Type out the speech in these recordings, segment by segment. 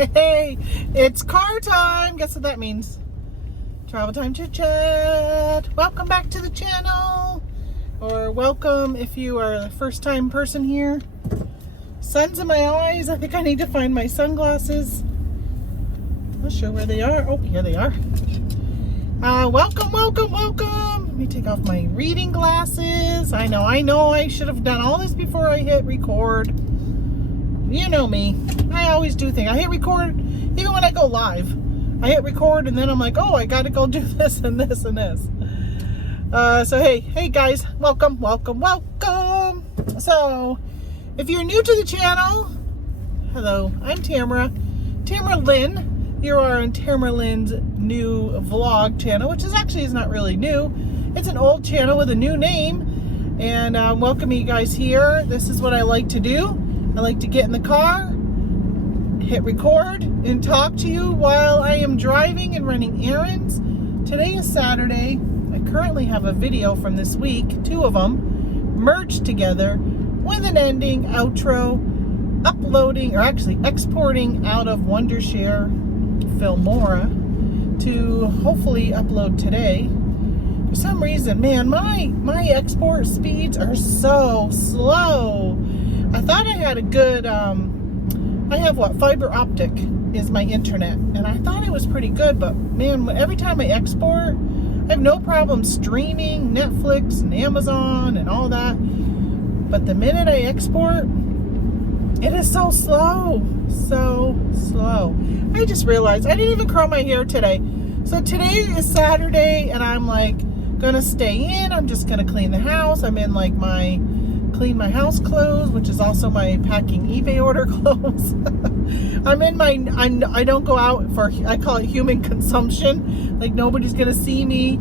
Hey, it's car time. Guess what that means? Travel time chit chat. Welcome back to the channel. Or welcome if you are a first time person here. Sun's in my eyes. I think I need to find my sunglasses. Not sure where they are. Oh, here they are. Welcome. Let me take off my reading glasses. I know I should have done all this before I hit record. You know me. I always do things. I hit record, even when I go live. I hit record and then I'm like, oh, I gotta go do this and this and this. So hey guys, welcome. So, if you're new to the channel, hello, I'm Tamara Lynn. You are on Tamara Lynn's new vlog channel, which is not really new. It's an old channel with a new name, and welcome you guys here. This is what I like to do. I like to get in the car, hit record, and talk to you while I am driving and running errands. Today is Saturday. I currently have a video from this week, 2 of them, merged together with an ending, outro, uploading, or actually exporting out of Wondershare Filmora to hopefully upload today. For some reason, man, my export speeds are so slow. I thought I had a good, I have fiber optic is my internet, and I thought it was pretty good, but man, every time I export, I have no problem streaming Netflix and Amazon and all that, but the minute I export, it is so slow. I just realized I didn't even curl my hair today. So today is Saturday, and I'm like gonna stay in. I'm just gonna clean the house. I'm in like my clean my house clothes, which is also my packing eBay order clothes. I'm in my, I don't go out for, I call it human consumption. Like nobody's gonna see me.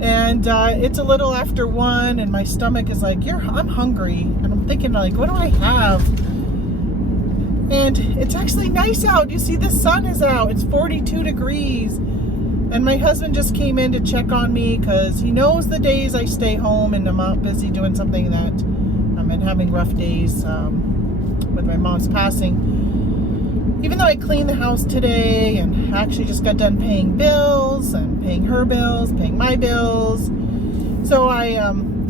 And it's a little after 1, and my stomach is like, I'm hungry. And I'm thinking like, what do I have? And it's actually nice out. You see the sun is out. It's 42 degrees. And my husband just came in to check on me because he knows the days I stay home and I'm out busy doing something that I've been having rough days with my mom's passing. Even though I cleaned the house today and actually just got done paying bills and paying her bills, paying my bills. So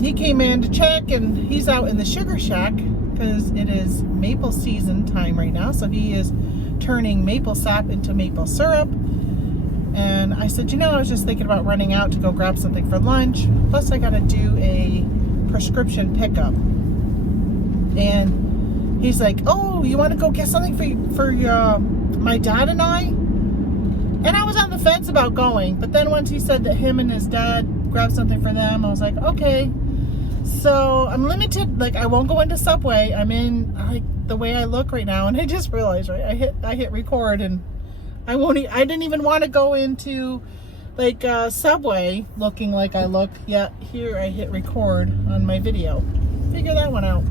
he came in to check, and he's out in the sugar shack because it is maple season time right now. So he is turning maple sap into maple syrup. And I said, I was just thinking about running out to go grab something for lunch. Plus I got to do a prescription pickup. And he's like, oh, you want to go get something for my dad and I? And I was on the fence about going. But then once he said that him and his dad grabbed something for them, I was like, okay. So I'm limited. Like, I won't go into Subway. I'm in like the way I look right now. And I just realized, right, I hit record, and I didn't even want to go into like Subway looking like I look. Yet here I hit record on my video. Figure that one out.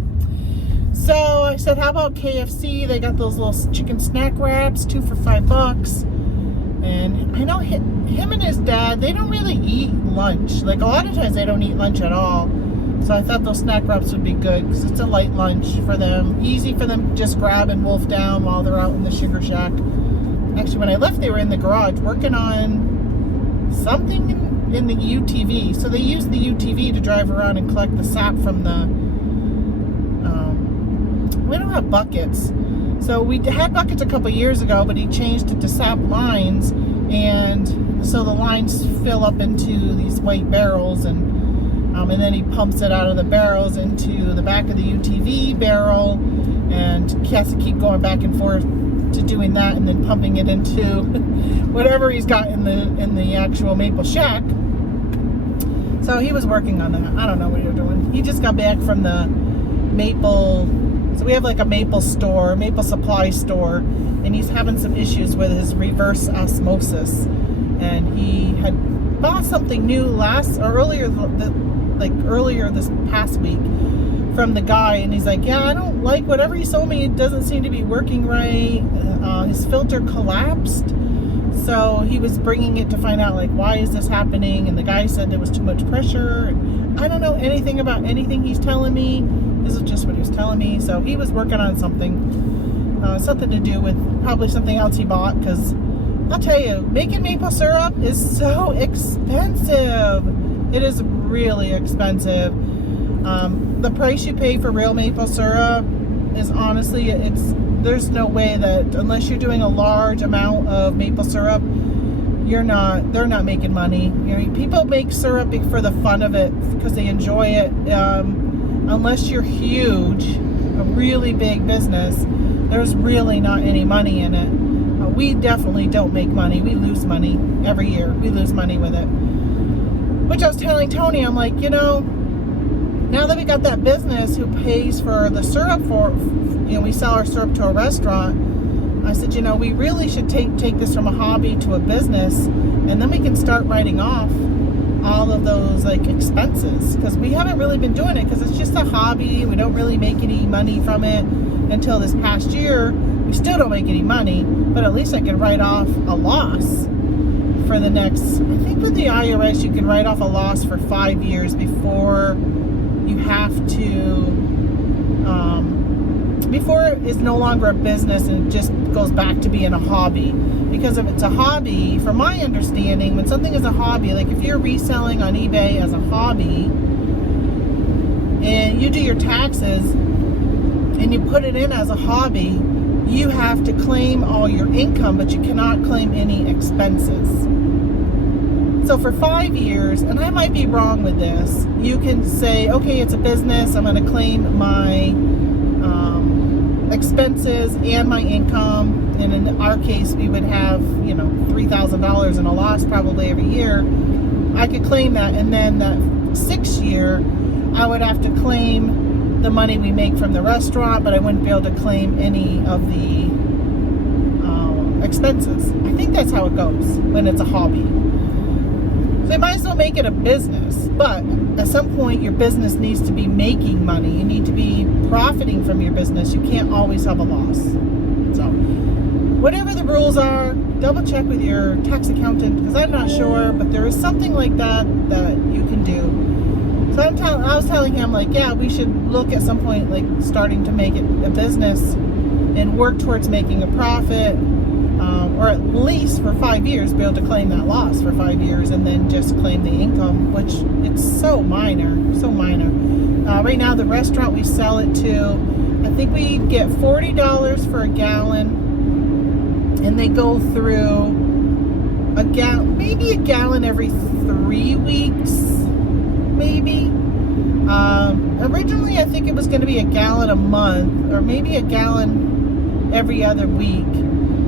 So I said, how about KFC? They got those little chicken snack wraps, 2 for $5. And I know him and his dad, they don't really eat lunch. Like a lot of times they don't eat lunch at all. So I thought those snack wraps would be good because it's a light lunch for them. Easy for them to just grab and wolf down while they're out in the sugar shack. Actually, when I left, they were in the garage working on something in the UTV. So they use the UTV to drive around and collect the sap from the, we don't have buckets. So we had buckets a couple years ago, but he changed it to sap lines. And so the lines fill up into these white barrels, and then he pumps it out of the barrels into the back of the UTV barrel, and he has to keep going back and forth to doing that, and then pumping it into whatever he's got in the actual maple shack. So he was working on that. I don't know what you're doing. He just got back from the maple. So we have like a maple store, maple supply store, and he's having some issues with his reverse osmosis. And he had bought something new earlier this past week from the guy, and he's like, yeah, I don't like whatever he sold me. It doesn't seem to be working right. His filter collapsed. So he was bringing it to find out, like, why is this happening? And the guy said there was too much pressure. And I don't know anything about anything he's telling me. This is just what he was telling me. So he was working on something. Something to do with probably something else he bought, because I'll tell you, making maple syrup is so expensive. It is really expensive. The price you pay for real maple syrup is honestly, there's no way that unless you're doing a large amount of maple syrup, they're not making money. You know, people make syrup for the fun of it because they enjoy it. Unless you're huge, a really big business, there's really not any money in it. We definitely don't make money. We lose money every year. We lose money with it. Which I was telling Tony, I'm like, you know, now that we got that business who pays for the syrup we sell our syrup to a restaurant, I said, you know, we really should take this from a hobby to a business, and then we can start writing off all of those like expenses, because we haven't really been doing it because it's just a hobby. We don't really make any money from it until this past year. We still don't make any money, but at least I can write off a loss for the next, I think with the IRS you can write off a loss for 5 years before you have to before it's no longer a business and it just goes back to being a hobby. Because if it's a hobby, from my understanding, when something is a hobby, like if you're reselling on eBay as a hobby and you do your taxes and you put it in as a hobby, you have to claim all your income, but you cannot claim any expenses. So for 5 years, and I might be wrong with this, you can say, okay, it's a business, I'm going to claim my expenses and my income, and in our case we would have, you know, $3,000 in a loss probably every year. I could claim that, and then that 6th year I would have to claim the money we make from the restaurant, but I wouldn't be able to claim any of the expenses. I think that's how it goes when it's a hobby. So you might as well make it a business, but at some point your business needs to be making money. You need to be profiting from your business. You can't always have a loss. So whatever the rules are, double check with your tax accountant, because I'm not sure, but there is something like that you can do. So I was telling him, like, yeah, we should look at some point like starting to make it a business and work towards making a profit. Or at least for 5 years, be able to claim that loss for 5 years and then just claim the income, which it's so minor. Right now, the restaurant we sell it to, I think we get $40 for a gallon, and they go through maybe a gallon every 3 weeks, maybe. Originally, I think it was going to be a gallon a month, or maybe a gallon every other week.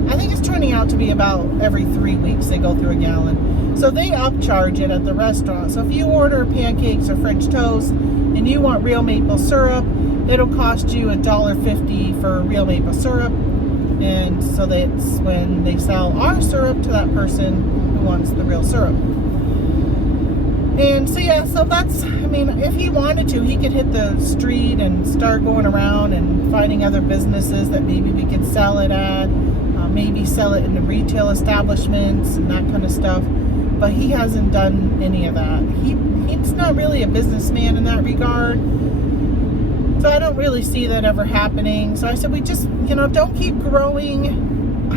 I think it's turning out to be about every 3 weeks they go through a gallon. So they upcharge it at the restaurant. So if you order pancakes or French toast and you want real maple syrup, it'll cost you $1.50 for real maple syrup. And so that's when they sell our syrup to that person who wants the real syrup. And so yeah, so that's, I mean, if he wanted to, he could hit the street and start going around and finding other businesses that maybe we could sell it at. Maybe sell it in the retail establishments and that kind of stuff, but he hasn't done any of that. He's not really a businessman in that regard, so I don't really see that ever happening. So I said, we just, you know, don't keep growing.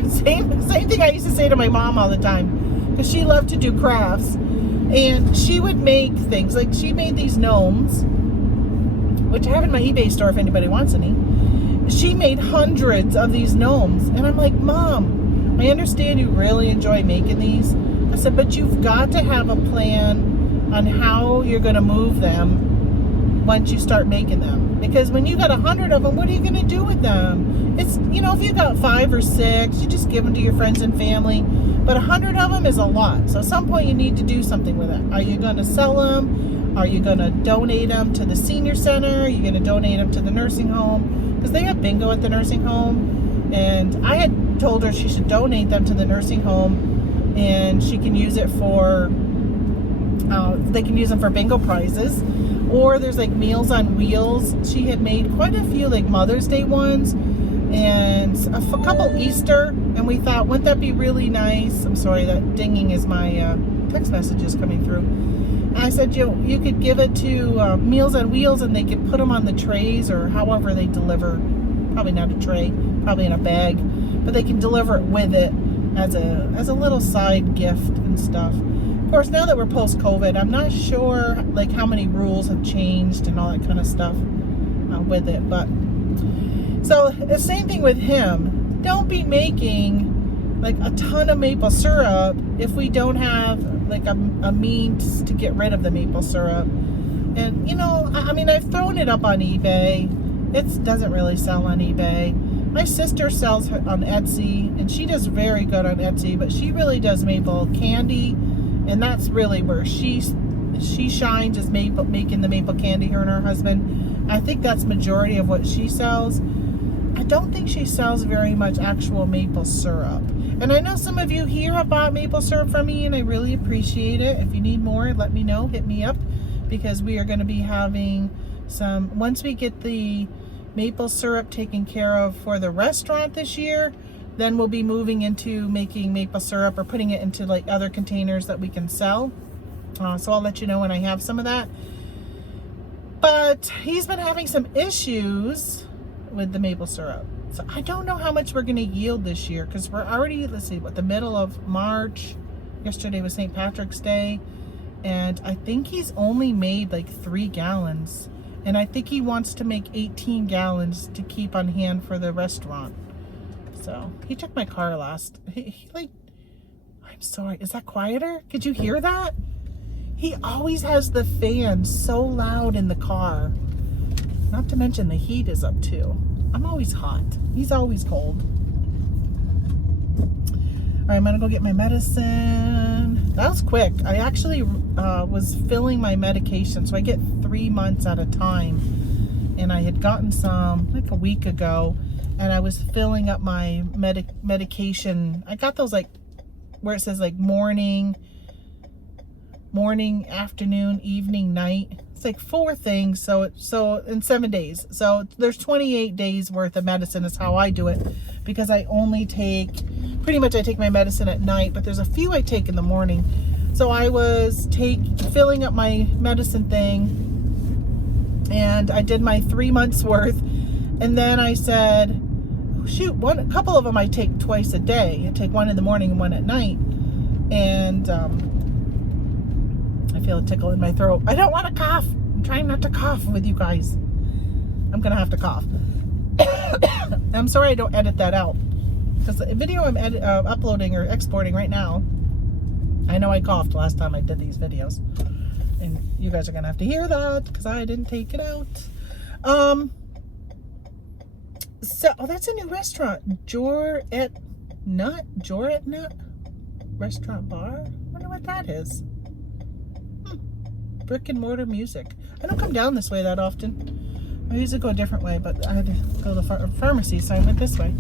Same thing I used to say to my mom all the time, because she loved to do crafts, and she would make things like she made these gnomes, which I have in my eBay store if anybody wants any. She made hundreds of these gnomes. And I'm like, Mom, I understand you really enjoy making these. I said, but you've got to have a plan on how you're going to move them once you start making them. Because when you got 100 of them, what are you going to do with them? It's, you know, if you got 5 or 6, you just give them to your friends and family. But 100 of them is a lot. So at some point you need to do something with it. Are you going to sell them? Are you going to donate them to the senior center? Are you going to donate them to the nursing home? Because they have bingo at the nursing home, and I had told her she should donate them to the nursing home, and she can use it for, they can use them for bingo prizes, or there's like Meals on Wheels. She had made quite a few like Mother's Day ones, and a couple Easter, and we thought, wouldn't that be really nice? I'm sorry, that dinging is my text messages coming through. I said, you could give it to Meals on Wheels, and they could put them on the trays or however they deliver. Probably not a tray, probably in a bag, but they can deliver it with it as a little side gift and stuff. Of course, now that we're post-COVID, I'm not sure like how many rules have changed and all that kind of stuff with it. But so the same thing with him. Don't be making like a ton of maple syrup if we don't have like a means to get rid of the maple syrup. And you know, I mean, I've thrown it up on eBay. It doesn't really sell on eBay. My sister sells on Etsy, and she does very good on Etsy, but she really does maple candy, and that's really where she shines, is making the maple candy, her and her husband. I think that's majority of what she sells. I don't think she sells very much actual maple syrup. And I know some of you here have bought maple syrup from me, and I really appreciate it. If you need more, let me know, hit me up, because we are going to be having some, once we get the maple syrup taken care of for the restaurant this year, then we'll be moving into making maple syrup or putting it into like other containers that we can sell. So I'll let you know when I have some of that. But he's been having some issues with the maple syrup. So I don't know how much we're going to yield this year, because we're already, let's see, what, the middle of March. Yesterday was St. Patrick's Day. And I think he's only made like 3 gallons. And I think he wants to make 18 gallons to keep on hand for the restaurant. So he took my car last. He like, I'm sorry, is that quieter? Could you hear that? He always has the fan so loud in the car. Not to mention the heat is up too. I'm always hot. He's always cold. All right, I'm gonna go get my medicine. That was quick. I actually was filling my medication, so I get 3 months at a time. And I had gotten some like a week ago, and I was filling up my medication. I got those like where it says like morning, afternoon, evening, night. It's like 4 things. So in 7 days. So there's 28 days worth of medicine is how I do it, because I only take, pretty much I take my medicine at night, but there's a few I take in the morning. So I was filling up my medicine thing, and I did my 3 months worth. And then I said, oh, shoot, a couple of them I take twice a day. I take one in the morning and one at night. And I feel a tickle in my throat. I don't want to cough. I'm trying not to cough with you guys. I'm going to have to cough. I'm sorry I don't edit that out, because the video I'm uploading or exporting right now, I know I coughed last time I did these videos. And you guys are going to have to hear that, because I didn't take it out. So, oh, that's a new restaurant. Joret Nut Restaurant Bar? I wonder what that is. Brick and mortar music. I don't come down this way that often. I usually go a different way, but I had to go to the pharmacy, so I went this way.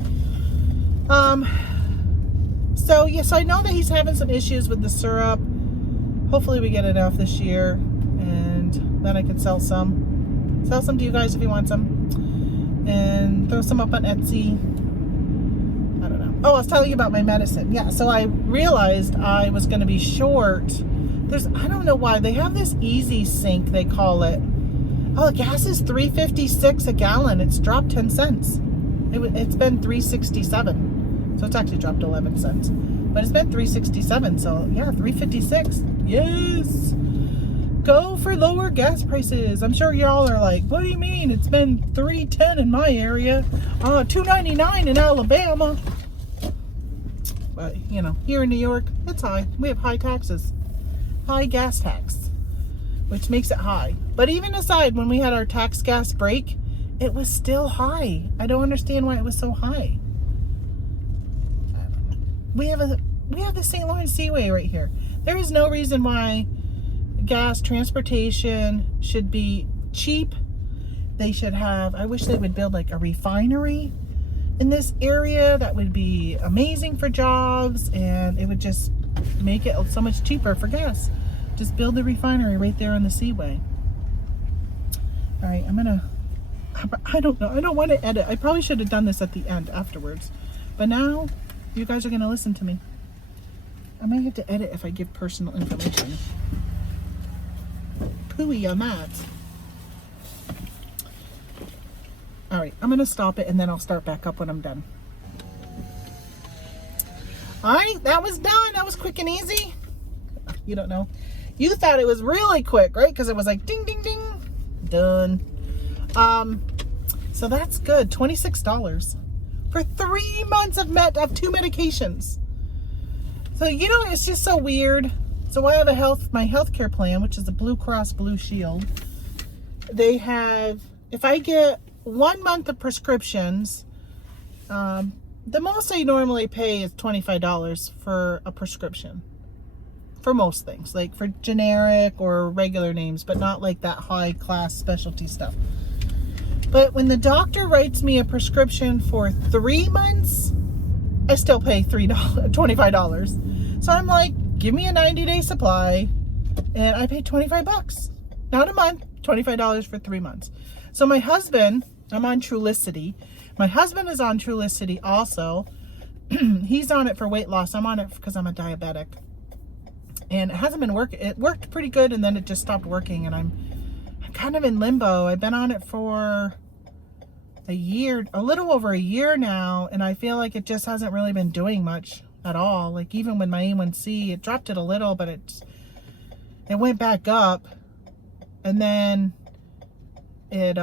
So yes, I know that he's having some issues with the syrup. Hopefully we get enough this year, and then I can sell some to you guys if you want some, and throw some up on Etsy. I don't know. Oh, I was telling you about my medicine. Yeah, so I realized I was going to be short. I don't know why they have this easy sync, they call it. Oh, gas is $3.56 a gallon. It's dropped 10 cents. It's been $3.67, so it's actually dropped 11 cents. But it's been $3.67, so yeah, $3.56. Yes, go for lower gas prices. I'm sure y'all are like, what do you mean? It's been $3.10 in my area, $2.99 in Alabama. But you know, here in New York, it's high. We have high taxes, high gas tax, which makes it high. But even aside, when we had our tax gas break, it was still high. I don't understand why it was so high. We have the St. Lawrence Seaway right here. There is no reason why gas transportation should be cheap. They should have, I wish they would build like a refinery in this area. That would be amazing for jobs, and it would just make it so much cheaper for gas. Just build the refinery right there on the Seaway. All right, I don't know. I don't want to edit. I probably should have done this at the end afterwards. But now you guys are going to listen to me. I might have to edit if I give personal information. Pooey on that. All right, I'm going to stop it, and then I'll start back up when I'm done. All right, that was done. That was quick and easy. You don't know. You thought it was really quick, right? Because it was like ding, ding, ding. Done. So that's good. $26 for 3 months of 2 medications. So, you know, it's just so weird. So I have my healthcare plan, which is the Blue Cross Blue Shield. They have, if I get 1 month of prescriptions, the most I normally pay is $25 for a prescription. For most things, like for generic or regular names, but not like that high class specialty stuff. But when the doctor writes me a prescription for 3 months, I still pay $25. So I'm like, give me a 90-day supply, and I pay $25. Not a month, $25 for 3 months. So my husband, I'm on Trulicity. My husband is on Trulicity also. He's on it for weight loss. I'm on it because I'm a diabetic. And it hasn't been working. It worked pretty good, and then it just stopped working, and I'm kind of in limbo. I've been on it for a year, a little over a year now, and I feel like it just hasn't really been doing much at all. Like even when my A1C, it dropped it a little, but it went back up, and then it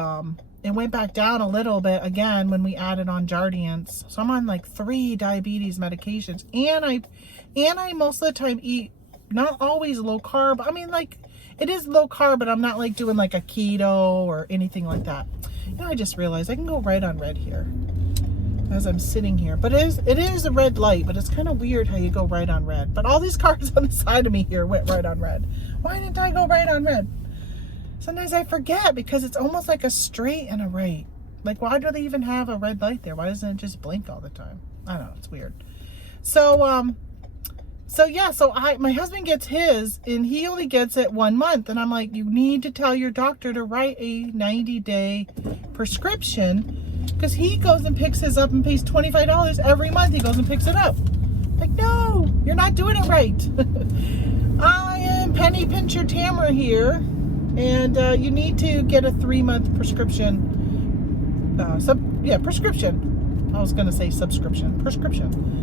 went back down a little bit again when we added on Jardiance. So I'm on like 3 diabetes medications, and I most of the time eat not always low carb. I mean, like, it is low carb, but I'm not like doing like a keto or anything like that. You know, I just realized I can go right on red here as I'm sitting here. But it is a red light, but it's kind of weird how you go right on red. But all these cars on the side of me here went right on red. Why didn't I go right on red? Sometimes I forget because it's almost like a straight and a right. Like, why do they even have a red light there? Why doesn't it just blink all the time? I don't know. It's weird. So yeah, my husband gets his, and he only gets it 1 month, and I'm like, you need to tell your doctor to write a 90-day prescription, because he goes and picks his up and pays $25 every month. He goes and picks it up. Like, no, you're not doing it right. I am Penny Pincher Tamara here, and you need to get a 3-month prescription. Prescription. I was gonna say subscription. Prescription.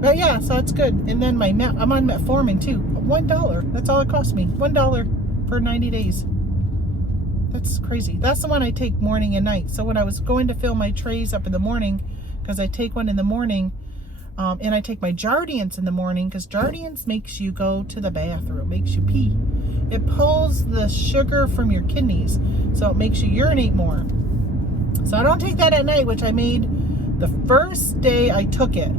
But yeah, so it's good. And then I'm on metformin too. $1. That's all it cost me. $1 for 90 days. That's crazy. That's the one I take morning and night. So when I was going to fill my trays up in the morning, because I take one in the morning, and I take my Jardiance in the morning, because Jardiance makes you go to the bathroom, makes you pee. It pulls the sugar from your kidneys, so it makes you urinate more. So I don't take that at night, which I made the first day I took it.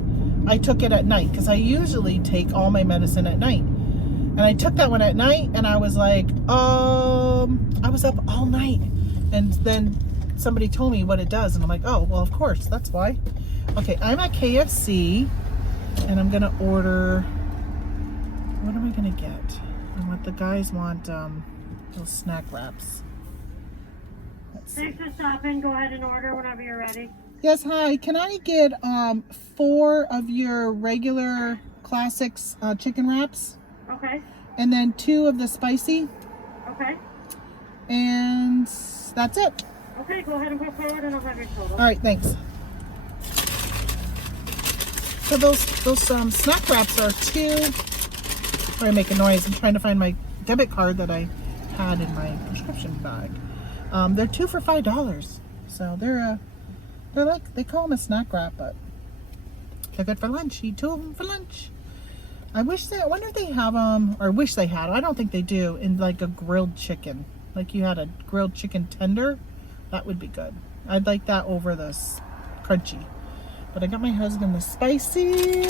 I took it at night because I usually take all my medicine at night. And I took that one at night, and I was like, I was up all night. And then somebody told me what it does, and I'm like, oh, well, of course, that's why. Okay, I'm at KFC, and I'm gonna order, what am I gonna get? And what the guys want, those snack wraps. Thanks for stopping. Go ahead and order whenever you're ready. Yes, hi. Can I get 4 of your regular classics chicken wraps? Okay. And then 2 of the spicy. Okay. And that's it. Okay, go ahead and go forward and I'll have your total. All right, thanks. So those snack wraps are 2. Sorry, I make a noise. I'm trying to find my debit card that I had in my prescription bag. They're 2 for $5. So they're like, they call them a snack wrap, but they're good for lunch. Eat 2 of them for lunch. I wonder if they have them, or wish they had, I don't think they do, in like a grilled chicken. Like you had a grilled chicken tender, that would be good. I'd like that over this crunchy. But I got my husband the spicy.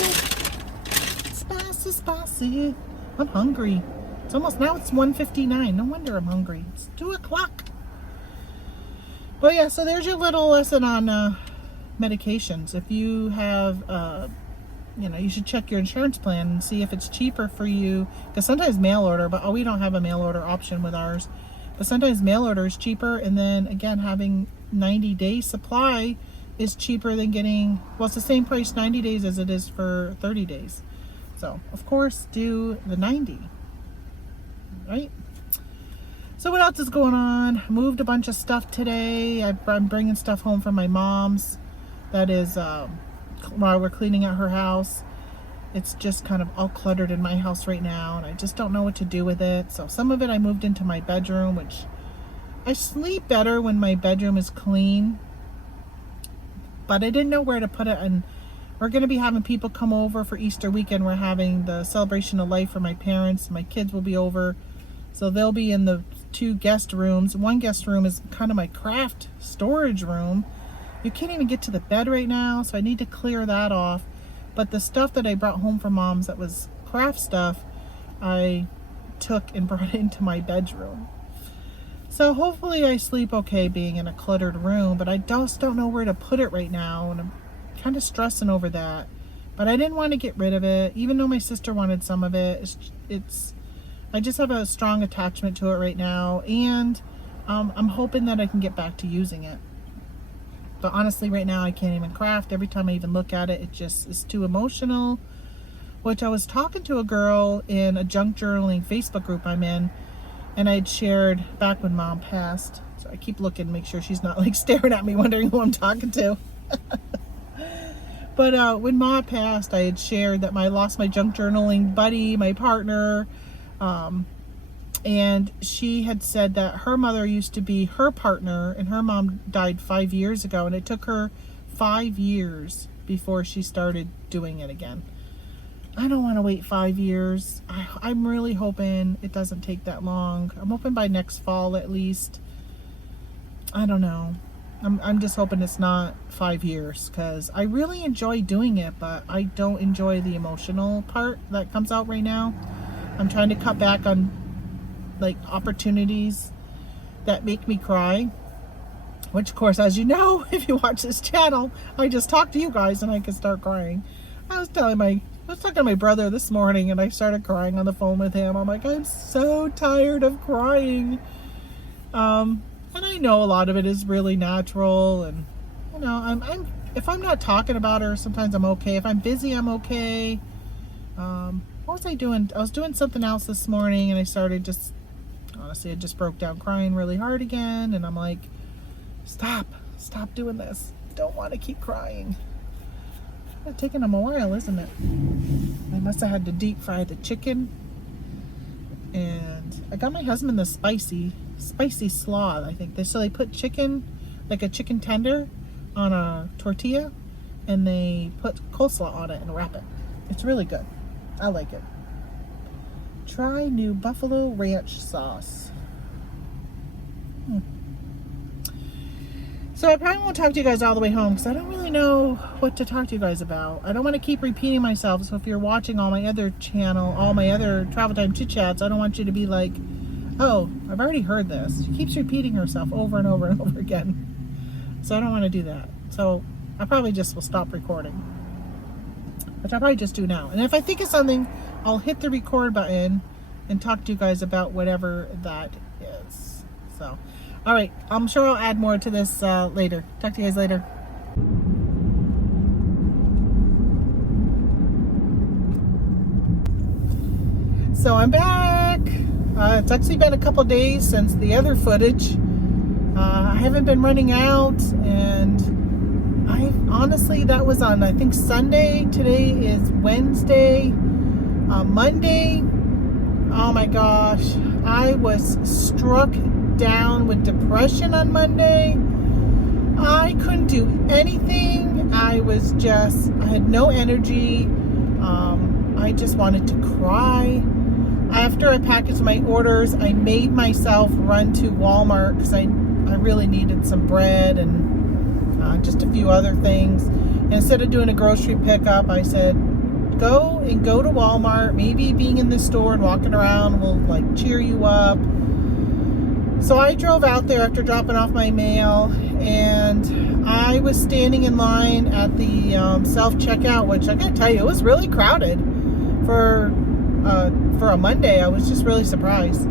Spicy. I'm hungry. It's almost, now it's 1:59. No wonder I'm hungry. It's 2 o'clock. Well, yeah, so there's your little lesson on medications. If you have, you should check your insurance plan and see if it's cheaper for you. Because sometimes mail order, but we don't have a mail order option with ours. But sometimes mail order is cheaper. And then, again, having 90-day supply is cheaper than getting, well, it's the same price 90 days as it is for 30 days. So, of course, do the 90, right? So what else is going on? I moved a bunch of stuff today. I'm bringing stuff home from my mom's. That is while we're cleaning out her house. it's just kind of all cluttered in my house right now, and I just don't know what to do with it. So some of it I moved into my bedroom, which I sleep better when my bedroom is clean, but I didn't know where to put it. And we're going to be having people come over for Easter weekend. We're having the celebration of life for my parents. My kids will be over, so they'll be in the 2 guest rooms. One guest room is kind of my craft storage room. You can't even get to the bed right now, so I need to clear that off. But the stuff that I brought home from Mom's that was craft stuff, I took and brought it into my bedroom. So hopefully I sleep okay being in a cluttered room, but I just don't know where to put it right now, and I'm kind of stressing over that. But I didn't want to get rid of it, even though my sister wanted some of it. I just have a strong attachment to it right now, and I'm hoping that I can get back to using it. But honestly, right now I can't even craft. Every time I even look at it, it just is too emotional. Which I was talking to a girl in a junk journaling Facebook group I'm in, and I'd shared back when Mom passed. So I keep looking to make sure she's not like staring at me wondering who I'm talking to. But when Mom passed, I had shared that I lost my junk journaling buddy, my partner, and she had said that her mother used to be her partner, and her mom died 5 years ago, and it took her 5 years before she started doing it again. I don't want to wait 5 years. I'm really hoping it doesn't take that long. I'm hoping by next fall at least. I don't know. I'm just hoping it's not 5 years, because I really enjoy doing it, but I don't enjoy the emotional part that comes out right now. I'm trying to cut back on like opportunities that make me cry, which of course, as you know, if you watch this channel, I just talk to you guys and I can start crying. I was talking to my brother this morning, and I started crying on the phone with him. I'm like, I'm so tired of crying. And I know a lot of it is really natural, and you know, I'm if I'm not talking about her, sometimes I'm okay. If I'm busy, I'm okay. What was I doing? I was doing something else this morning, and I started honestly, I just broke down crying really hard again, and I'm like, stop doing this. Don't want to keep crying. It's taking them a while, isn't it? I must have had to deep fry the chicken, and I got my husband the spicy slaw, I think. So they put chicken, like a chicken tender, on a tortilla, and they put coleslaw on it and wrap it. It's really good. I like it. Try new buffalo ranch sauce. So I probably won't talk to you guys all the way home, because I don't really know what to talk to you guys about. I don't want to keep repeating myself. So if you're watching all my other Travel Time Chit Chats, I don't want you to be like, oh, I've already heard this. She keeps repeating herself over and over and over again. So I don't want to do that. So I probably just will stop recording, which I'll probably just do now. And if I think of something, I'll hit the record button and talk to you guys about whatever that is. So, all right. I'm sure I'll add more to this later. Talk to you guys later. So I'm back. It's actually been a couple days since the other footage. I haven't been running out, and honestly, that was on, I think, Sunday. Today is Wednesday. Monday, oh my gosh, I was struck down with depression on Monday. I couldn't do anything. I had no energy. I just wanted to cry. After I packaged my orders, I made myself run to Walmart, because I really needed some bread and just a few other things. And instead of doing a grocery pickup, I said, go to Walmart. Maybe being in the store and walking around will like cheer you up. So I drove out there after dropping off my mail, and I was standing in line at the self-checkout, which I gotta tell you, it was really crowded for a Monday. I was just really surprised.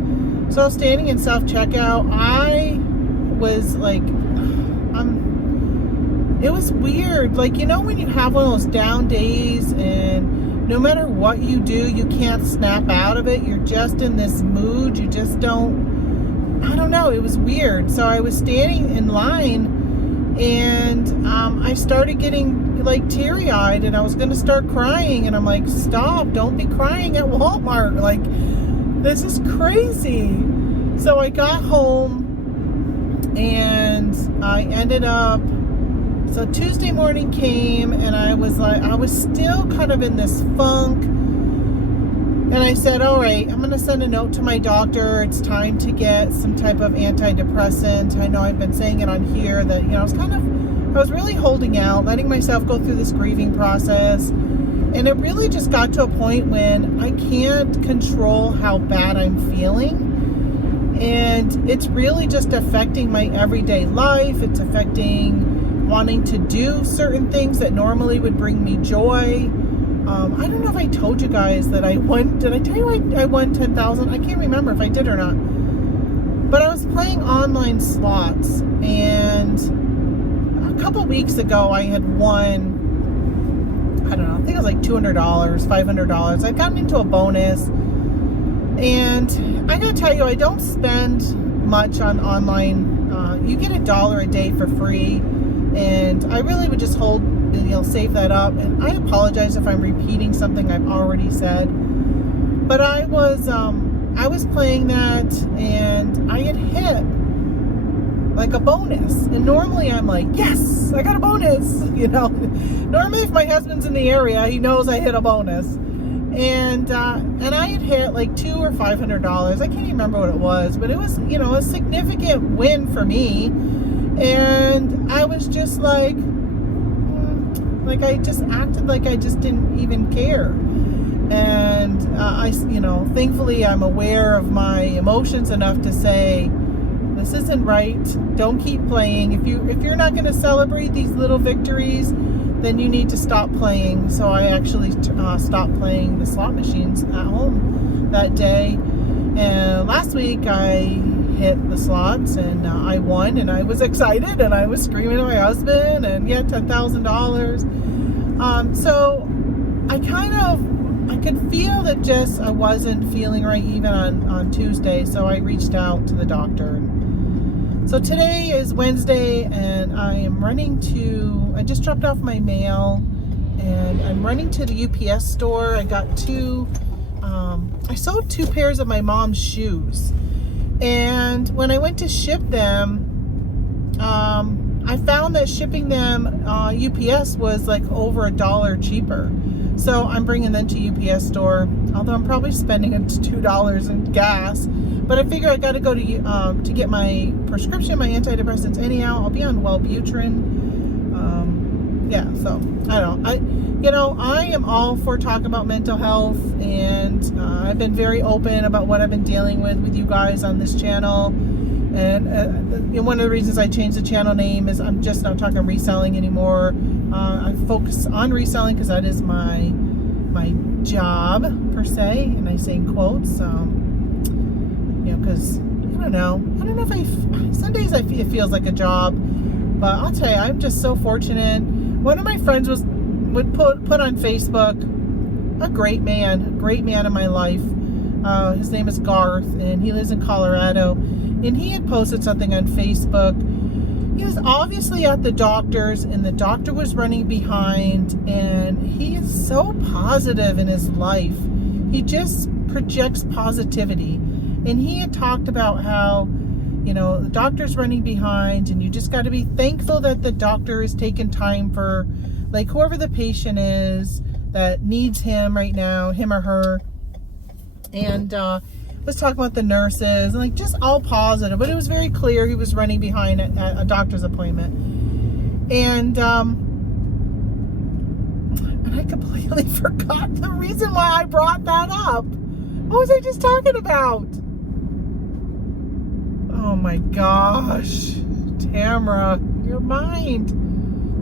So I was standing in self-checkout. I was like, it was weird. Like, you know when you have one of those down days, and no matter what you do, you can't snap out of it. You're just in this mood. You just don't, I don't know. It was weird. So I was standing in line, and I started getting like teary-eyed and I was gonna start crying, and I'm like, stop, don't be crying at Walmart. Like, this is crazy. So I got home and I ended up, so Tuesday morning came and I was still kind of in this funk. And I said, all right, I'm going to send a note to my doctor. It's time to get some type of antidepressant. I know I've been saying it on here that, I was really holding out, letting myself go through this grieving process. And it really just got to a point when I can't control how bad I'm feeling. And it's really just affecting my everyday life. It's affecting wanting to do certain things that normally would bring me joy. I don't know if I told you guys that I won. Did I tell you I won 10,000? I can't remember if I did or not. But I was playing online slots, and a couple weeks ago I had won, I don't know, I think it was like $200, $500. I'd gotten into a bonus. And I gotta tell you, I don't spend much on online. You get $1 a day for free. And I really would just save that up. And I apologize if I'm repeating something I've already said. But I was playing that, and I had hit like a bonus. And normally I'm like, yes, I got a bonus. Normally if my husband's in the area, he knows I hit a bonus. And I had hit like $200 or $500. I can't even remember what it was, but it was, a significant win for me. And I was just like I just acted like I just didn't even care. And thankfully I'm aware of my emotions enough to say, this isn't right. Don't keep playing. If you're not going to celebrate these little victories, then you need to stop playing. So I actually stopped playing the slot machines at home that day. And last week I hit the slots and I won, and I was excited and I was screaming at my husband, and $10,000. So I could feel that just I wasn't feeling right even on Tuesday. So I reached out to the doctor. So today is Wednesday, and I just dropped off my mail, and I'm running to the UPS store. I got I sold 2 pairs of my mom's shoes. And when I went to ship them, I found that shipping them UPS was like over $1 cheaper. So I'm bringing them to UPS store, although I'm probably spending $2 in gas. But I figure I got to go to get my prescription, my antidepressants anyhow. I'll be on Wellbutrin. So I don't know. I am all for talking about mental health, and I've been very open about what I've been dealing with you guys on this channel. And one of the reasons I changed the channel name is I'm just not talking reselling anymore. I focus on reselling because that is my job per se, and I say in quotes. Because I don't know if some days it feels like a job, but I'll tell you, I'm just so fortunate. One of my friends would put on Facebook, a great man in my life. His name is Garth, and he lives in Colorado. And he had posted something on Facebook. He was obviously at the doctor's, and the doctor was running behind. And he is so positive in his life. He just projects positivity. And he had talked about how, the doctor's running behind, and you just got to be thankful that the doctor is taking time for, like, whoever the patient is that needs him right now, him or her. And was talking about the nurses, and like just all positive, but it was very clear he was running behind at a doctor's appointment. And I completely forgot the reason why I brought that up. What was I just talking about? Oh my gosh, Tamara, your mind.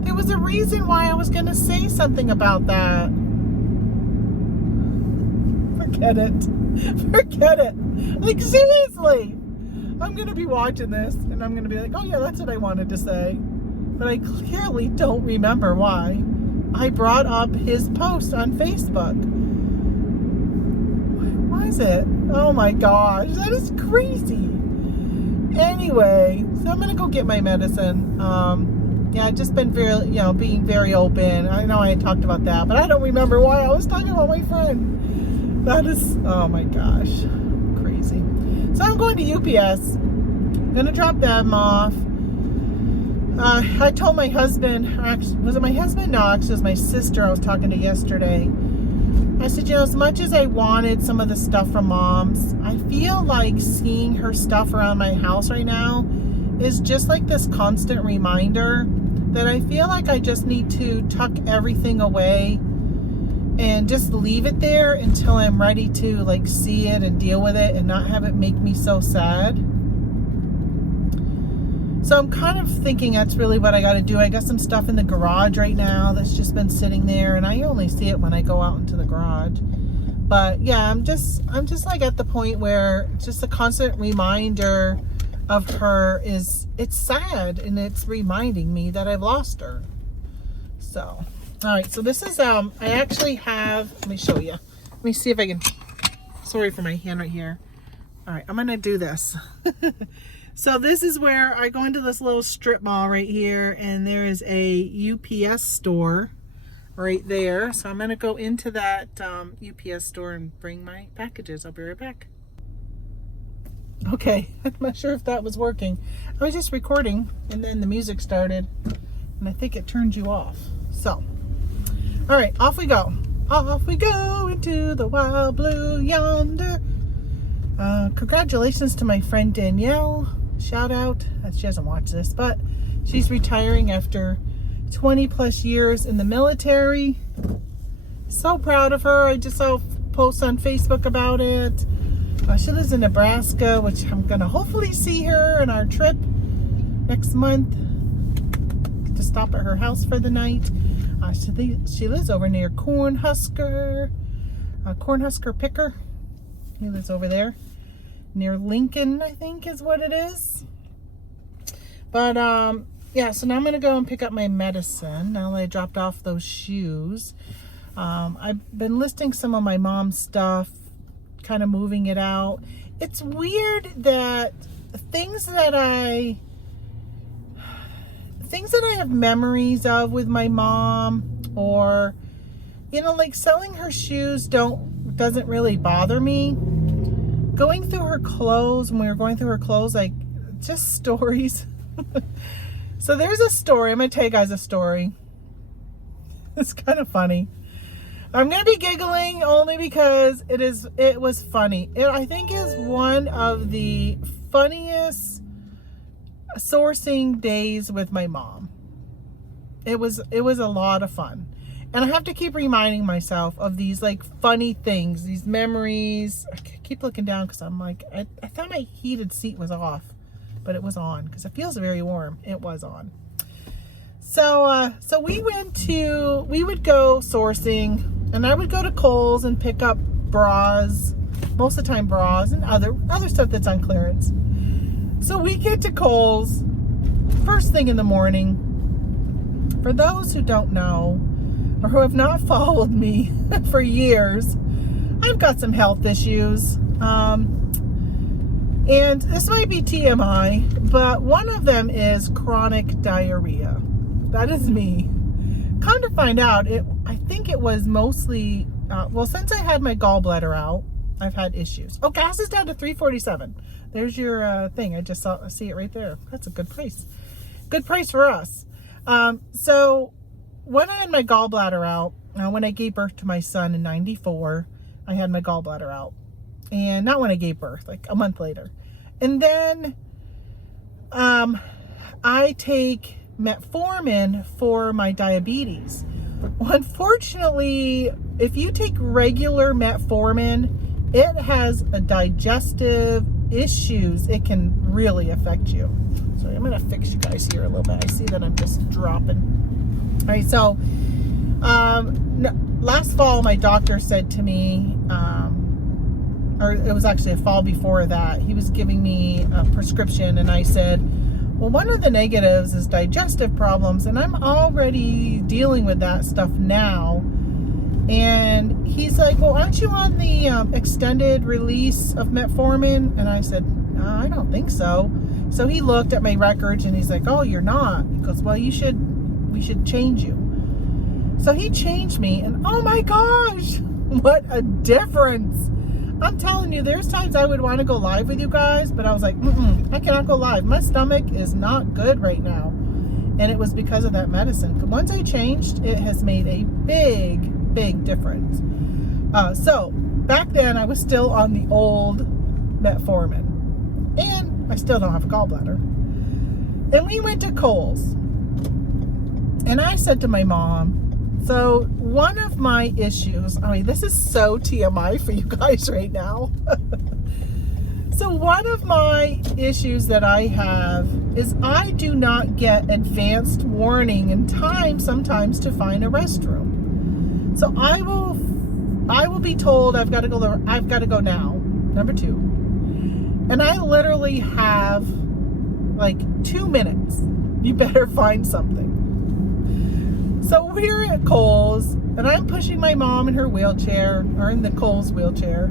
There was a reason why I was going to say something about that. Forget it. Like, seriously. I'm going to be watching this, and I'm going to be like, oh yeah, that's what I wanted to say. But I clearly don't remember why I brought up his post on Facebook. What was it? Oh my gosh, that is crazy. Anyway, so I'm going to go get my medicine. Yeah, I've just been very, being very open. I know I had talked about that, but I don't remember why I was talking about my friend. That is, oh my gosh, crazy. So I'm going to UPS. I'm going to drop them off. I told my husband, was it my husband? No, actually it was my sister I was talking to yesterday. I said, as much as I wanted some of the stuff from Mom's, I feel like seeing her stuff around my house right now is just like this constant reminder that I feel like I just need to tuck everything away and just leave it there until I'm ready to like see it and deal with it and not have it make me so sad. So I'm kind of thinking that's really what I got to do. I got some stuff in the garage right now that's just been sitting there, and I only see it when I go out into the garage. But yeah, I'm just like at the point where it's just a constant reminder of her it's sad, and it's reminding me that I've lost her. So, all right. So this is I actually have. Let me show you. Let me see if I can. Sorry for my hand right here. All right, I'm gonna do this. So this is where I go into this little strip mall right here, and there is a UPS store right there. So I'm going to go into that UPS store and bring my packages. I'll be right back. Okay, I'm not sure if that was working. I was just recording, and then the music started, and I think it turned you off. So, all right, off we go. Off we go into the wild blue yonder. Congratulations to my friend Danielle. Shout out. She doesn't watch this, but she's retiring after 20 plus years in the military. So proud of her. I just saw a post on Facebook about it. She lives in Nebraska, which I'm going to hopefully see her in our trip next month. Get to stop at her house for the night. She lives over near Cornhusker Picker. He lives over there. Near Lincoln, I think is what it is. But yeah, so now I'm gonna go and pick up my medicine now that I dropped off those shoes. I've been listing some of my mom's stuff, kind of moving it out. It's weird that things that I have memories of with my mom, or like selling her shoes doesn't really bother me. Going through her clothes, when we were going through her clothes, like just stories. So there's a story. I'm going to tell you guys a story. It's kind of funny. I'm going to be giggling only because it was funny. It, I think, is one of the funniest sourcing days with my mom. It was a lot of fun. And I have to keep reminding myself of these like funny things, these memories. I keep looking down because I'm like, I thought my heated seat was off, but it was on because it feels very warm. It was on. So we would go sourcing, and I would go to Kohl's and pick up bras, most of the time bras and other stuff that's on clearance. So we get to Kohl's first thing in the morning. For those who don't know, or who have not followed me for years, I've got some health issues. And this might be TMI, but one of them is chronic diarrhea. That is me. Come to find out, I think it was mostly, since I had my gallbladder out, I've had issues. Oh, gas is down to $3.47. There's your thing. I just see it right there. That's a good price. Good price for us. So when I had my gallbladder out, when I gave birth to my son in 94, I had my gallbladder out. And not when I gave birth, like a month later. And then I take metformin for my diabetes. Well, unfortunately, if you take regular metformin, it has a digestive issues. It can really affect you. So I'm going to fix you guys here a little bit. I see that I'm just dropping. All right, so last fall, my doctor said to me, or it was actually a fall before that, he was giving me a prescription, and I said, well, one of the negatives is digestive problems, and I'm already dealing with that stuff now. And he's like, well, aren't you on the extended release of metformin? And I said, no, I don't think so. So he looked at my records and he's like, oh, you're not. He goes, well, we should change you. So he changed me, and oh my gosh, what a difference. I'm telling you, there's times I would want to go live with you guys, but I was like, I cannot go live. My stomach is not good right now. And it was because of that medicine. Once I changed, it has made a big, big difference. So back then I was still on the old metformin, and I still don't have a gallbladder. And we went to Kohl's, and I said to my mom, so one of my issues, I mean, this is so TMI for you guys right now. So one of my issues that I have is I do not get advanced warning in time sometimes to find a restroom. So I will be told I've got to go now, number 2. And I literally have like 2 minutes. You better find something. So we're at Kohl's, and I'm pushing my mom in her wheelchair, or in the Kohl's wheelchair.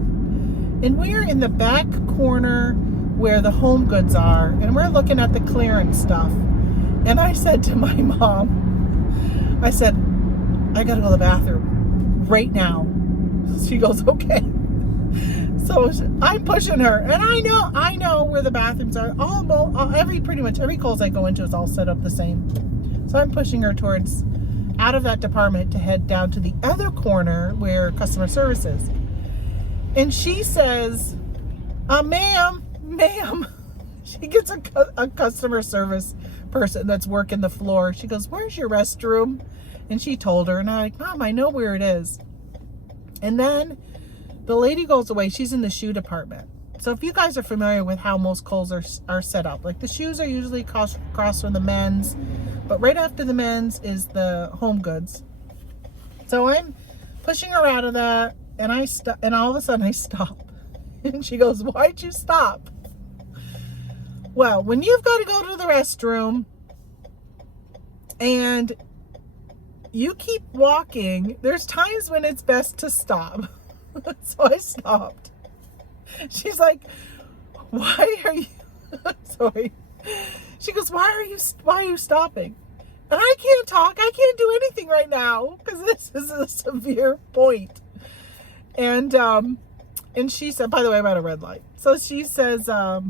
And we're in the back corner where the home goods are, and we're looking at the clearance stuff. And I said to my mom, I said, I gotta go to the bathroom right now. She goes, okay. So I'm pushing her, and I know where the bathrooms are. Pretty much every Kohl's I go into is all set up the same. So I'm pushing her towards out of that department to head down to the other corner where customer service is. And she says, ma'am, she gets a customer service person that's working the floor. She goes, where's your restroom? And she told her, and I'm like, Mom, I know where it is. And then the lady goes away. She's in the shoe department. So if you guys are familiar with how most Kohl's are set up, like the shoes are usually across from the men's, but right after the men's is the home goods. So I'm pushing her out of that, and and all of a sudden I stop. And she goes, why'd you stop? Well, when you've got to go to the restroom and you keep walking, there's times when it's best to stop. So I stopped. She's like, why are you sorry. She goes, why are you stopping? And I can't talk. I can't do anything right now because this is a severe point. And she said, by the way, I'm at a red light. So she says, so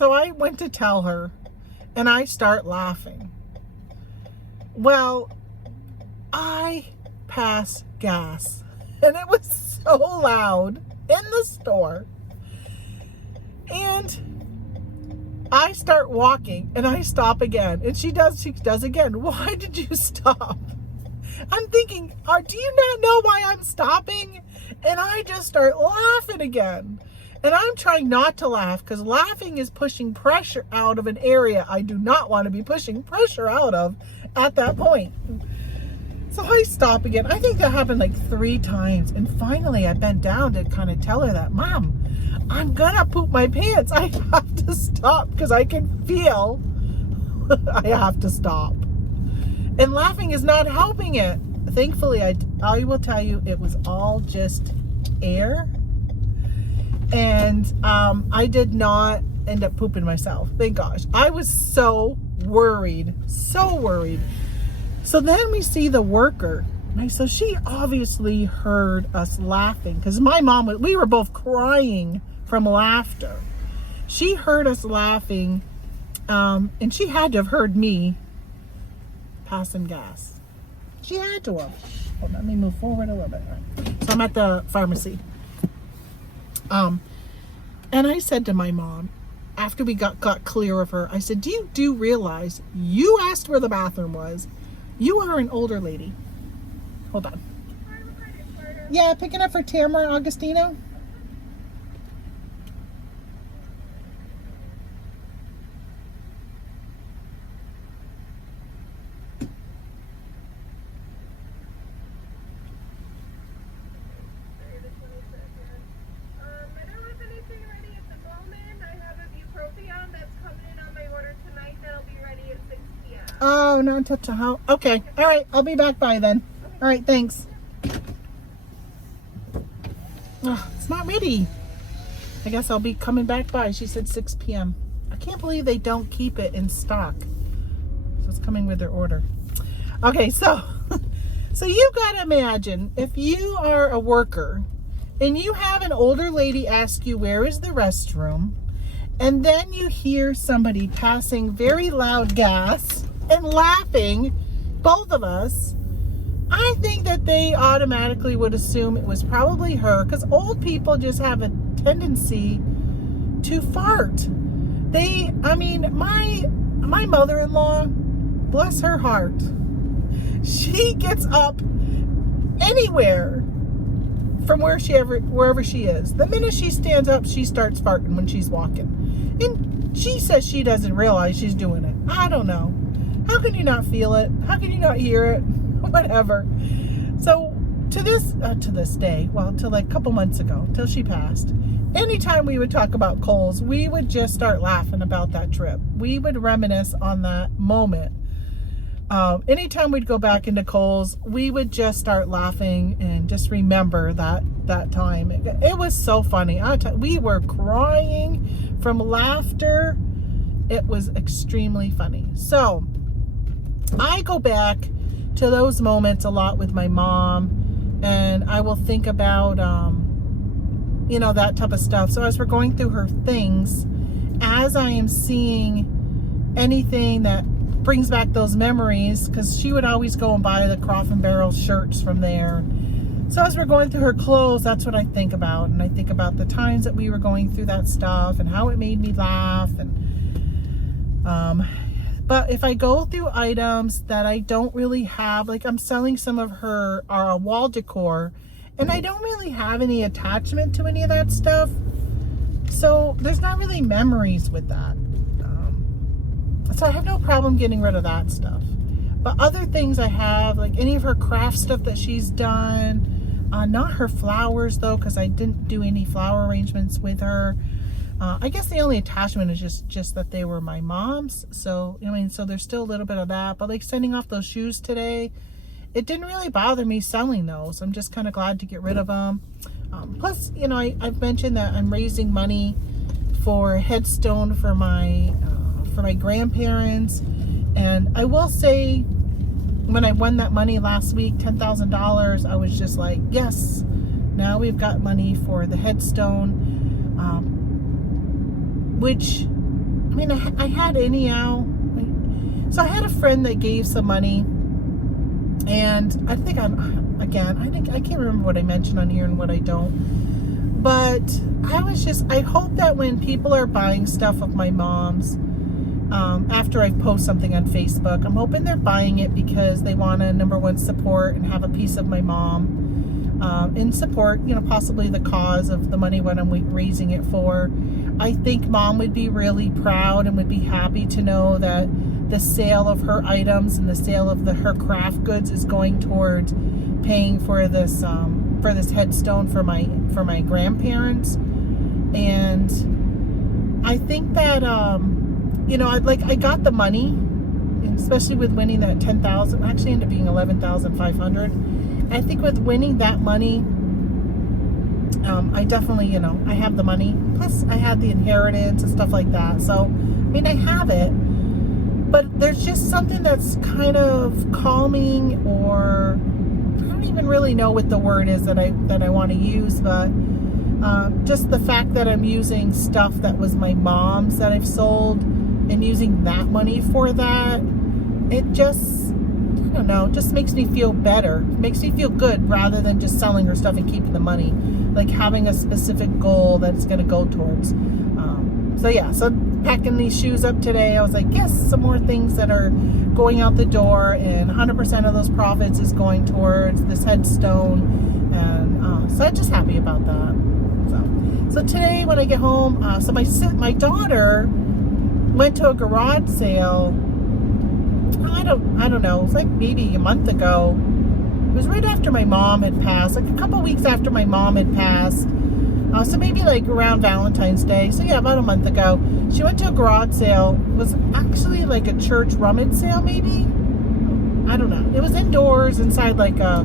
I went to tell her, and I start laughing. Well, I pass gas, and it was so loud in the store. And I start walking, and I stop again. And she does again. Why did you stop? I'm thinking, do you not know why I'm stopping? And I just start laughing again. And I'm trying not to laugh because laughing is pushing pressure out of an area I do not want to be pushing pressure out of at that point. So I stop again. I think that happened like 3 times. And finally I bent down to kind of tell her that, Mom, I'm gonna poop my pants. I have to stop because I can feel I have to stop. And laughing is not helping it. Thankfully, I will tell you, it was all just air. And I did not end up pooping myself. Thank gosh. I was so worried. So worried. So then we see the worker. So she obviously heard us laughing because my mom, we were both crying from laughter. She heard us laughing, and she had to have heard me passing gas. She had to have. Hold on, let me move forward a little bit. So I'm at the pharmacy. And I said to my mom, after we got clear of her, I said, do you realize you asked where the bathroom was? You are an older lady. Hold on. Yeah, picking up for Tamara Augustino. Oh, not until tomorrow. Okay. All right. I'll be back by then. All right. Thanks. Oh, it's not ready. I guess I'll be coming back by. She said 6 p.m. I can't believe they don't keep it in stock. So it's coming with their order. Okay, so you've got to imagine if you are a worker and you have an older lady ask you where is the restroom, and then you hear somebody passing very loud gas and laughing, both of us, I think that they automatically would assume it was probably her, because old people just have a tendency to fart. My mother-in-law, bless her heart, she gets up anywhere from wherever she is. The minute she stands up, she starts farting when she's walking. And she says she doesn't realize she's doing it. I don't know. How can you not feel it? How can you not hear it? Whatever. So to this day, well, till like a couple months ago, till she passed, anytime we would talk about Kohl's, we would just start laughing about that trip. We would reminisce on that moment. Anytime we'd go back into Kohl's, we would just start laughing and just remember that time. It was so funny. We were crying from laughter. It was extremely funny. So I go back to those moments a lot with my mom, and I will think about, that type of stuff. So as we're going through her things, as I am seeing anything that brings back those memories, because she would always go and buy the Croft and Barrel shirts from there. So as we're going through her clothes, that's what I think about. And I think about the times that we were going through that stuff and how it made me laugh. And but if I go through items that I don't really have, like I'm selling some of her wall decor, and I don't really have any attachment to any of that stuff, so there's not really memories with that. So I have no problem getting rid of that stuff. But other things I have, like any of her craft stuff that she's done, not her flowers though, because I didn't do any flower arrangements with her. I guess the only attachment is just that they were my mom's. So, so there's still a little bit of that. But like sending off those shoes today, it didn't really bother me selling those. I'm just kind of glad to get rid of them. Plus, I've mentioned that I'm raising money for a headstone for my grandparents. And I will say, when I won that money last week, $10,000, I was just like, yes, now we've got money for the headstone. Which, I had anyhow. So I had a friend that gave some money, and I can't remember what I mentioned on here and what I don't. But I hope that when people are buying stuff of my mom's, after I post something on Facebook, I'm hoping they're buying it because they want to, number one, support and have a piece of my mom, and support, possibly the cause of the money what I'm raising it for. I think mom would be really proud and would be happy to know that the sale of her items and the sale of her craft goods is going towards paying for this headstone for my grandparents. And I think that I got the money, especially with winning that $10,000, actually ended up being $11,500. I think with winning that money, I definitely, I have the money. Plus, I had the inheritance and stuff like that. So, I have it. But there's just something that's kind of calming, or I don't even really know what the word is that I want to use. But just the fact that I'm using stuff that was my mom's that I've sold, and using that money for that, it just, I don't know, just makes me feel better. Makes me feel good rather than just selling her stuff and keeping the money. Like having a specific goal that's going to go towards. So packing these shoes up today, I was like, yes, some more things that are going out the door, and 100% of those profits is going towards this headstone. And so I'm just happy about that. So today when I get home, my daughter went to a garage sale. I don't know. It was like maybe a month ago. It was right after my mom had passed, like a couple weeks after my mom had passed. So maybe like around Valentine's Day. So yeah, about a month ago, she went to a garage sale. It was actually like a church rummage sale, maybe. I don't know. It was indoors inside like a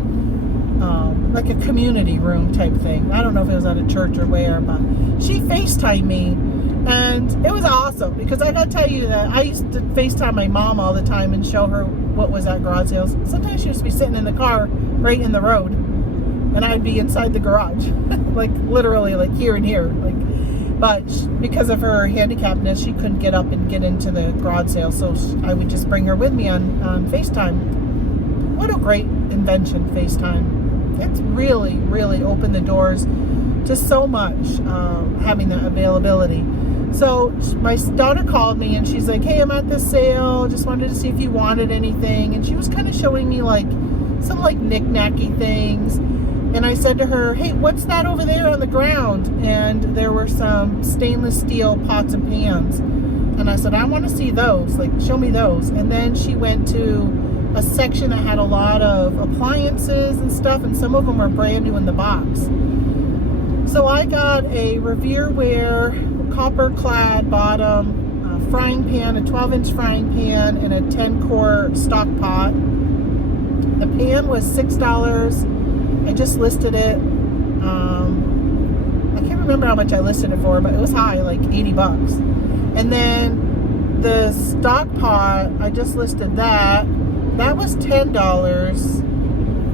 like a community room type thing. I don't know if it was at a church or where, but she FaceTimed me. And it was awesome because I gotta tell you that I used to FaceTime my mom all the time and show her what was at garage sales. Sometimes she used to be sitting in the car right in the road and I'd be inside the garage, like literally like here and here. But because of her handicapness, she couldn't get up and get into the garage sale. So I would just bring her with me on FaceTime. What a great invention, FaceTime. It's really, really opened the doors to so much, having that availability. So my daughter called me and she's like, hey, I'm at this sale. Just wanted to see if you wanted anything. And she was kind of showing me like some like knick-knacky things. And I said to her, hey, what's that over there on the ground? And there were some stainless steel pots and pans. And I said, I want to see those. Like, show me those. And then she went to a section that had a lot of appliances and stuff. And some of them were brand new in the box. So I got a Referral copper-clad bottom frying pan, a 12-inch frying pan, and a 10-quart stock pot. The pan was $6. I just listed it. I can't remember how much I listed it for, but it was high, like $80. And then the stock pot, I just listed that. That was $10.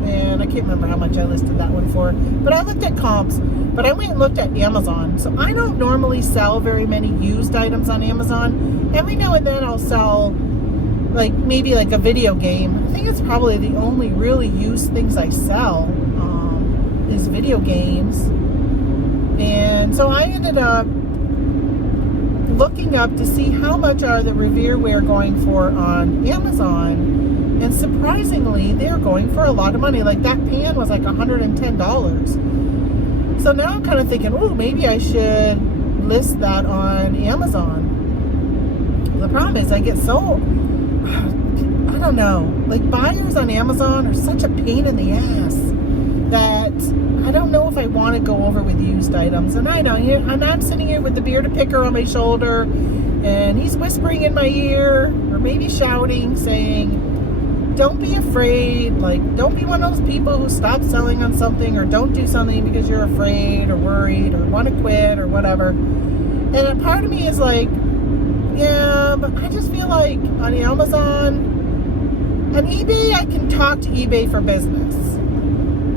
And I can't remember how much I listed that one for. But I looked at comps. But I went and looked at Amazon. So I don't normally sell very many used items on Amazon. Every now and then I'll sell like maybe like a video game. I think it's probably the only really used things I sell is video games. And so I ended up looking up to see how much are the Referral going for on Amazon. And surprisingly, they're going for a lot of money. Like that pan was like $110. So now I'm kind of thinking, oh, maybe I should list that on Amazon. The problem is I get so, I don't know, like buyers on Amazon are such a pain in the ass that I don't know if I want to go over with used items. And I know, and I'm sitting here with the bearded picker on my shoulder and he's whispering in my ear or maybe shouting saying, don't be afraid, like don't be one of those people who stop selling on something or don't do something because you're afraid or worried or want to quit or whatever. And a part of me is like, yeah, but I just feel like on Amazon, on eBay, I can talk to eBay for business.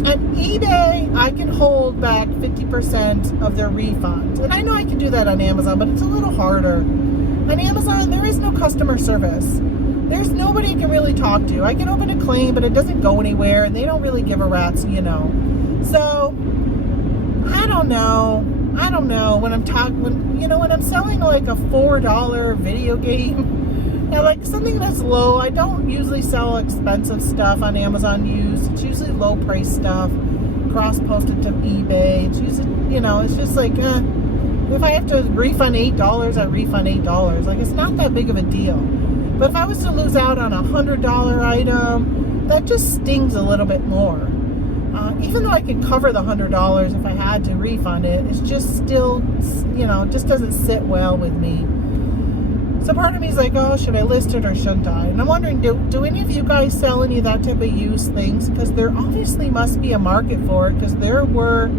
On eBay, I can hold back 50% of their refund. And I know I can do that on Amazon, but it's a little harder. On Amazon, there is no customer service. There's nobody I can really talk to. I can open a claim, but it doesn't go anywhere, and they don't really give a rat's, So, I don't know. When I'm when I'm selling like a $4 video game, like something that's low. I don't usually sell expensive stuff on Amazon used. It's usually low price stuff, cross-posted to eBay. It's usually, it's just like, if I have to refund $8, I refund $8. Like, it's not that big of a deal. But if I was to lose out on a $100 item, that just stings a little bit more. Even though I can cover the $100 if I had to refund it, it's just still, just doesn't sit well with me. So part of me is like, oh, should I list it or shouldn't I? And I'm wondering, do any of you guys sell any of that type of used things? Because there obviously must be a market for it, because there were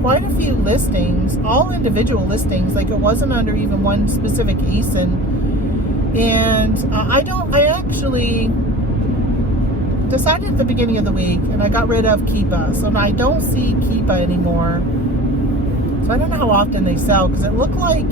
quite a few listings, all individual listings, like it wasn't under even one specific ASIN. And I actually decided at the beginning of the week, and I got rid of Keepa. So now I don't see Keepa anymore. So I don't know how often they sell, because it looks like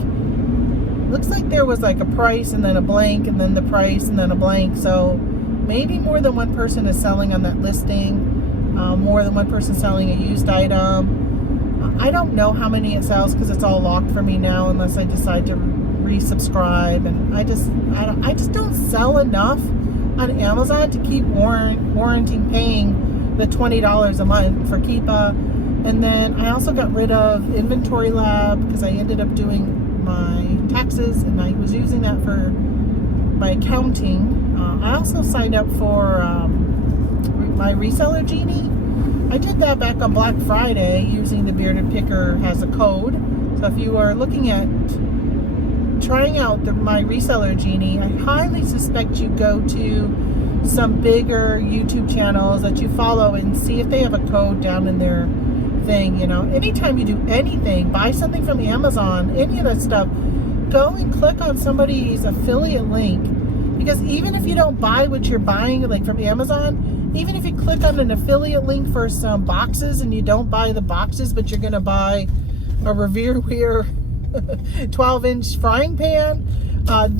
there was like a price and then a blank and then the price and then a blank. So maybe more than one person is selling on that listing, more than one person selling a used item. I don't know how many it sells because it's all locked for me now unless I decide to resubscribe. And I just don't sell enough on Amazon to keep warranting paying the $20 a month for Keepa. And then I also got rid of Inventory Lab because I ended up doing my taxes and I was using that for my accounting. I also signed up for my reseller Genie. I did that back on Black Friday using the Bearded Picker has a code. So if you are looking at trying out my reseller Genie, I highly suspect you go to some bigger YouTube channels that you follow and see if they have a code down in their thing. You know, anytime you do anything, buy something from Amazon, any of that stuff, go and click on somebody's affiliate link, because even if you don't buy what you're buying like from Amazon, even if you click on an affiliate link for some boxes and you don't buy the boxes, but you're gonna buy a Referral 12-inch frying pan,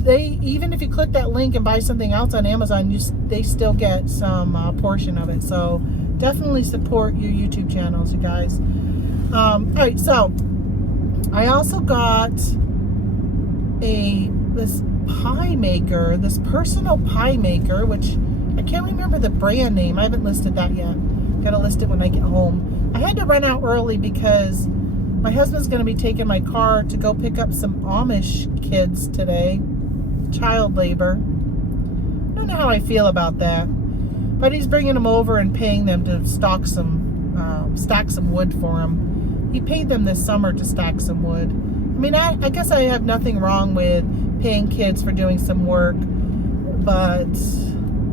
they, even if you click that link and buy something else on Amazon, they still get some portion of it. So definitely support your YouTube channels, you guys. All right, so I also got this pie maker, this personal pie maker, which I can't remember the brand name. I haven't listed that yet. Gotta list it when I get home. I had to run out early because my husband's gonna be taking my car to go pick up some Amish kids today. Child labor. I don't know how I feel about that, but he's bringing them over and paying them to stack some wood for him. He paid them this summer to stack some wood. I mean, I guess I have nothing wrong with paying kids for doing some work, but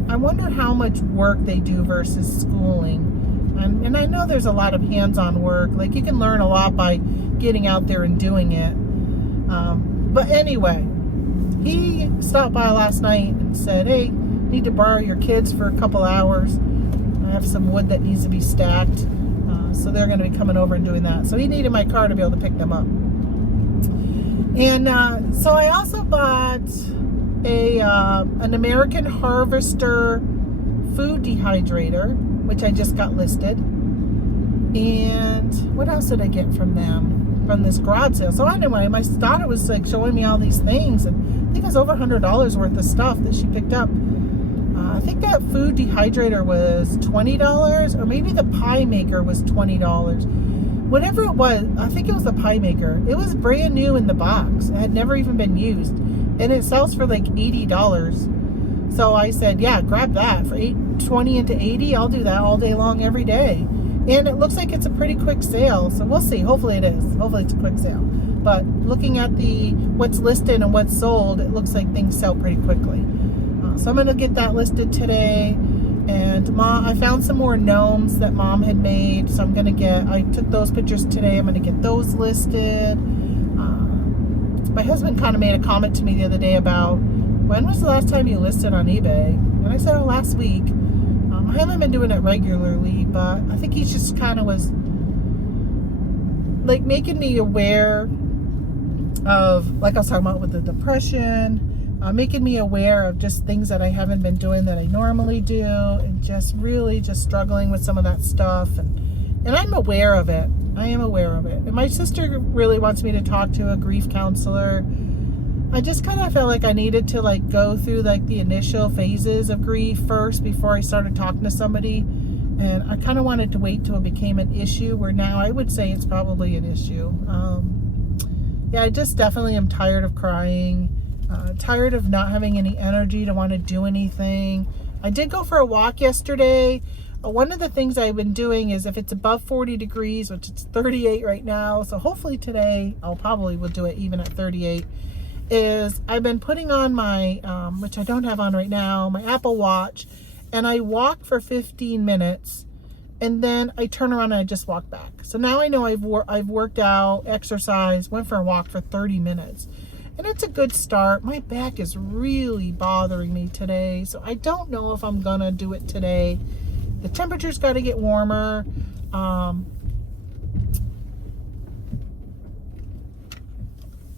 I wonder how much work they do versus schooling. And I know there's a lot of hands-on work. Like, you can learn a lot by getting out there and doing it. But anyway, he stopped by last night and said, hey, need to borrow your kids for a couple hours. I have some wood that needs to be stacked. So they're going to be coming over and doing that. So he needed my car to be able to pick them up. And so I also bought an American Harvester food dehydrator, which I just got listed. And what else did I get from them? From this garage sale. So anyway, my daughter was like showing me all these things, and I think it was over $100 worth of stuff that she picked up. I think that food dehydrator was $20, or maybe the pie maker was $20. Whatever it was, I think it was the pie maker. It was brand new in the box. It had never even been used. And it sells for like $80. So I said, yeah, grab that for $20 into $80. I'll do that all day long, every day. And it looks like it's a pretty quick sale. So we'll see. Hopefully it is. Hopefully it's a quick sale. But looking at what's listed and what's sold, it looks like things sell pretty quickly. So I'm going to get that listed today. And I found some more gnomes that Mom had made. So I took those pictures today. I'm going to get those listed. My husband kind of made a comment to me the other day about, when was the last time you listed on eBay? And I said, last week. I haven't been doing it regularly, but I think he just kind of was like making me aware of, like I was talking about with the depression, making me aware of just things that I haven't been doing that I normally do, and just really just struggling with some of that stuff. And I'm aware of it. I am aware of it. And my sister really wants me to talk to a grief counselor. I just kind of felt like I needed to like go through like the initial phases of grief first before I started talking to somebody. And I kind of wanted to wait till it became an issue, where now I would say it's probably an issue. Yeah, I just definitely am tired of crying, tired of not having any energy to want to do anything. I did go for a walk yesterday. One of the things I've been doing is, if it's above 40 degrees, which it's 38 right now, so hopefully today I'll probably will do it even at 38, is I've been putting on my, which I don't have on right now, my Apple Watch, and I walk for 15 minutes, and then I turn around and I just walk back. So now I know I've worked out, exercised, went for a walk for 30 minutes. And it's a good start. My back is really bothering me today, so I don't know if I'm gonna do it today. The temperature's got to get warmer.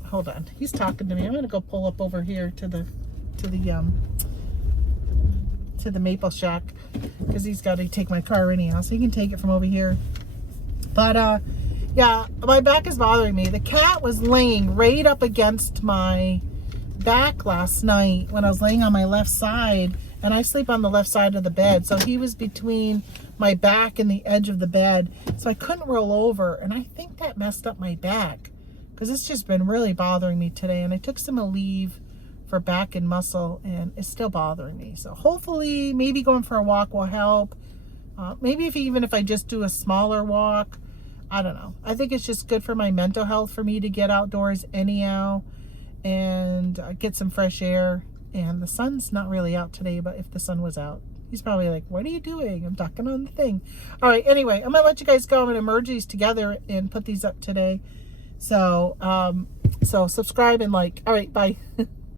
Hold on, he's talking to me. I'm gonna go pull up over here to the Maple Shack, because he's got to take my car anyhow, so he can take it from over here. But yeah, my back is bothering me. The cat was laying right up against my back last night when I was laying on my left side, and I sleep on the left side of the bed, so he was between my back and the edge of the bed, so I couldn't roll over, and I think that messed up my back, because it's just been really bothering me today. And I took some Aleve for back and muscle, and it's still bothering me. So hopefully maybe going for a walk will help. Maybe even if I just do a smaller walk, I don't know. I think it's just good for my mental health for me to get outdoors anyhow and get some fresh air. And the sun's not really out today, but if the sun was out, he's probably like, what are you doing? I'm talking on the thing. All right, anyway, I'm going to let you guys go. I'm going to merge these together and put these up today. So, so subscribe and like. All right, bye.